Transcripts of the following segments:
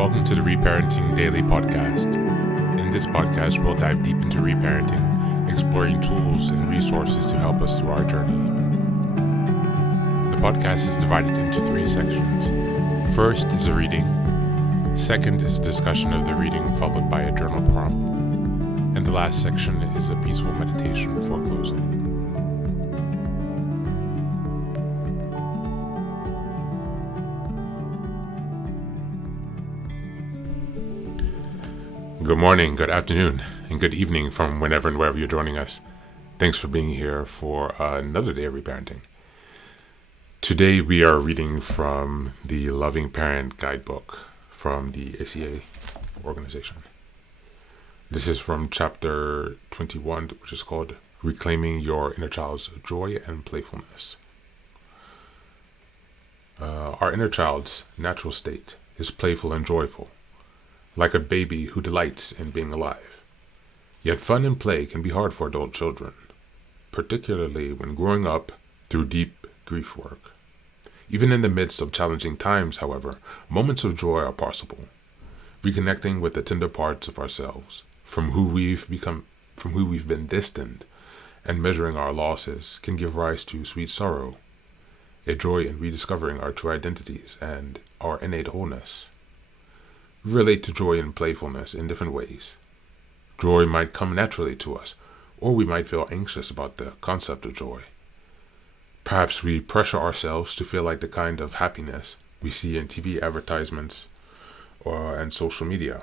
Welcome to the Reparenting Daily podcast. In this podcast, we'll dive deep into reparenting, exploring tools and resources to help us through our journey. The podcast is divided into 3 sections. First is a reading. Second is a discussion of the reading, followed by a journal prompt. And the last section is a peaceful meditation for closing. Good morning, good afternoon, and good evening from whenever and wherever you're joining us. Thanks for being here for another day of reparenting. Today we are reading from the Loving Parent Guidebook from the ACA organization. This is from chapter 21, which is called Reclaiming Your Inner Child's Joy and Playfulness. Our inner child's natural state is playful and joyful, like a baby who delights in being alive. Yet fun and play can be hard for adult children, particularly when growing up through deep grief work. Even in the midst of challenging times, however, moments of joy are possible. Reconnecting with the tender parts of ourselves, from who we've been distant, and measuring our losses can give rise to sweet sorrow, a joy in rediscovering our true identities and our innate wholeness. We relate to joy and playfulness in different ways. Joy might come naturally to us, or we might feel anxious about the concept of joy. Perhaps we pressure ourselves to feel like the kind of happiness we see in TV advertisements and social media.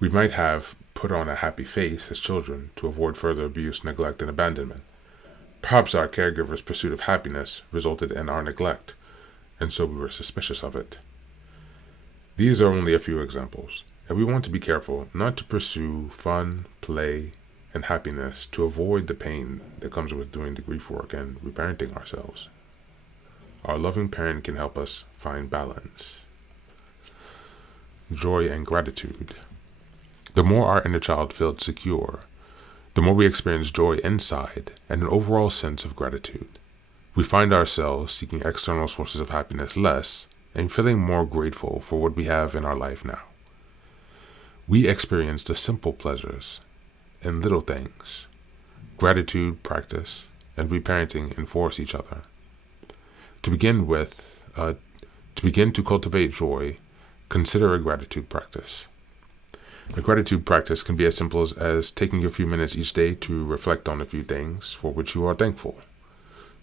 We might have put on a happy face as children to avoid further abuse, neglect, and abandonment. Perhaps our caregiver's pursuit of happiness resulted in our neglect, and so we were suspicious of it. These are only a few examples, and we want to be careful not to pursue fun, play, and happiness to avoid the pain that comes with doing the grief work and reparenting ourselves. Our loving parent can help us find balance. Joy and gratitude. The more our inner child feels secure, the more we experience joy inside and an overall sense of gratitude. We find ourselves seeking external sources of happiness less and feeling more grateful for what we have in our life now. We experience the simple pleasures and little things. Gratitude practice and reparenting enforce each other. To begin to cultivate joy, consider a gratitude practice. A gratitude practice can be as simple as taking a few minutes each day to reflect on a few things for which you are thankful.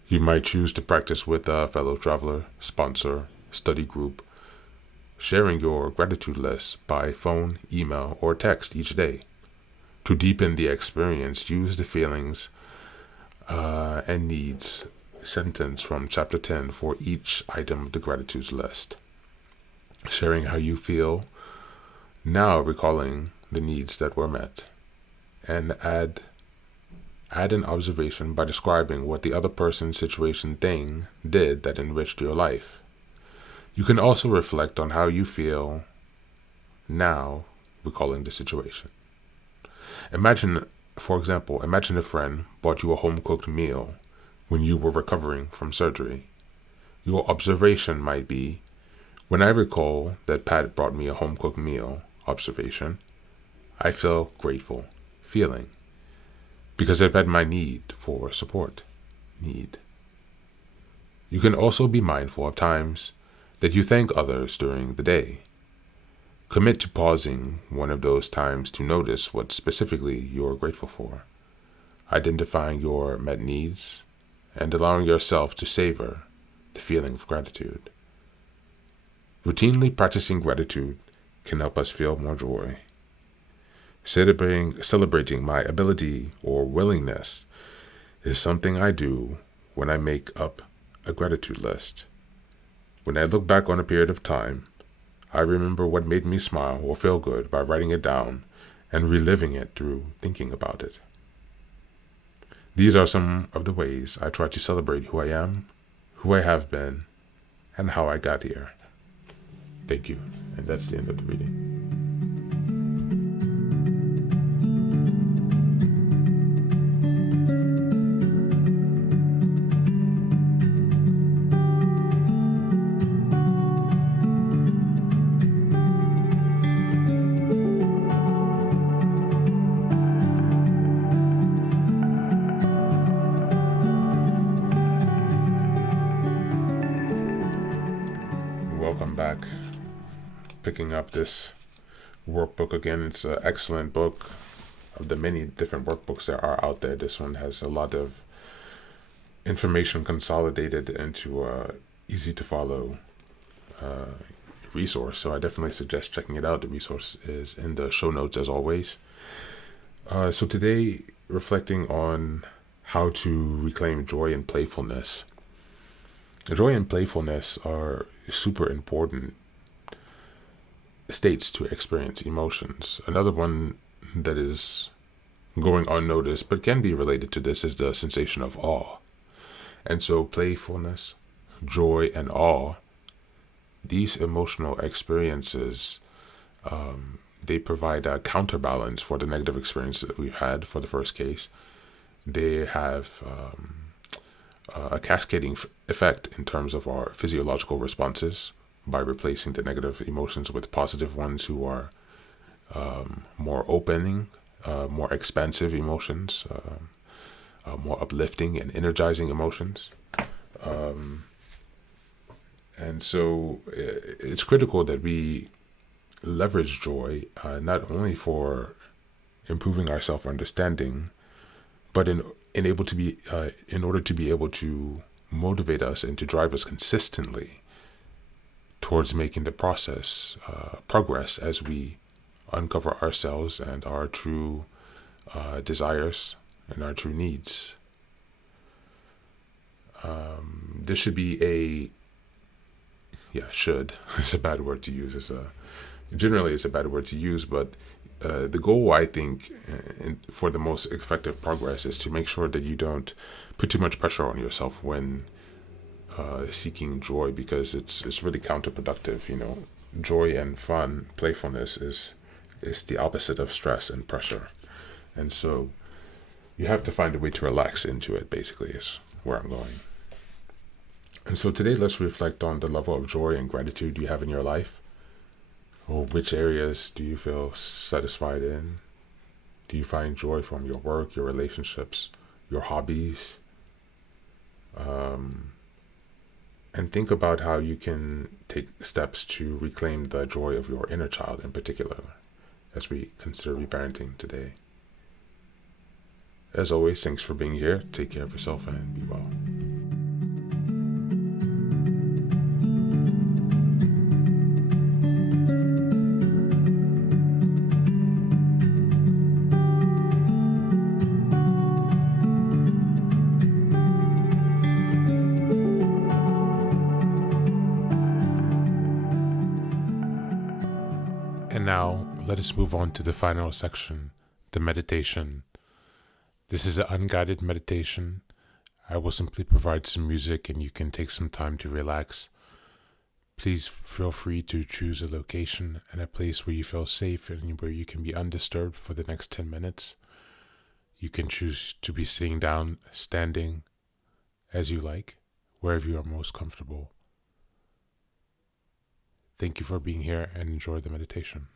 You might choose to practice with a fellow traveler, sponsor, study group, sharing your gratitude list by phone, email, or text each day. To deepen the experience, use the feelings and needs sentence from chapter 10 for each item of the gratitude list. Sharing how you feel now, recalling the needs that were met, and add an observation by describing what the other person's situation thing did that enriched your life. You can also reflect on how you feel now, recalling the situation. Imagine a friend bought you a home-cooked meal when you were recovering from surgery. Your observation might be, when I recall that Pat brought me a home-cooked meal, observation, I feel grateful, feeling, because it met my need for support, need. You can also be mindful of times that you thank others during the day. Commit to pausing one of those times to notice what specifically you're grateful for, identifying your met needs, and allowing yourself to savor the feeling of gratitude. Routinely practicing gratitude can help us feel more joy. Celebrating my ability or willingness is something I do when I make up a gratitude list. When I look back on a period of time, I remember what made me smile or feel good by writing it down and reliving it through thinking about it. These are some of the ways I try to celebrate who I am, who I have been, and how I got here. Thank you, and that's the end of the reading. picking up this workbook again. It's an excellent book. Of the many different workbooks that are out there, this one has a lot of information consolidated into a easy to follow resource. So I definitely suggest checking it out. The resource is in the show notes as always. So today, reflecting on how to reclaim joy and playfulness. Joy and playfulness are super important states to experience emotions. Another one that is going unnoticed but can be related to this is the sensation of awe. And so playfulness, joy, and awe, these emotional experiences, they provide a counterbalance for the negative experience that we've had for the first case. They have a cascading effect in terms of our physiological responses by replacing the negative emotions with positive ones who are more opening, more expansive emotions, more uplifting and energizing emotions. And so it's critical that we leverage joy not only for improving our self-understanding, but in order to be able to motivate us and to drive us consistently towards making the process progress as we uncover ourselves and our true desires and our true needs. This should be should is a bad word to use. Generally it's a bad word to use, but the goal, I think, for the most effective progress is to make sure that you don't put too much pressure on yourself when seeking joy, because it's really counterproductive. Joy and fun, playfulness is the opposite of stress and pressure. And so you have to find a way to relax into it, basically, is where I'm going. And so today, let's reflect on the level of joy and gratitude you have in your life. Or which areas do you feel satisfied in? Do you find joy from your work, your relationships, your hobbies? And think about how you can take steps to reclaim the joy of your inner child in particular, as we consider reparenting today. As always, thanks for being here. Take care of yourself and be well. And now, let us move on to the final section, the meditation. This is an unguided meditation. I will simply provide some music and you can take some time to relax. Please feel free to choose a location and a place where you feel safe and where you can be undisturbed for the next 10 minutes. You can choose to be sitting down, standing, as you like, wherever you are most comfortable. Thank you for being here and enjoy the meditation.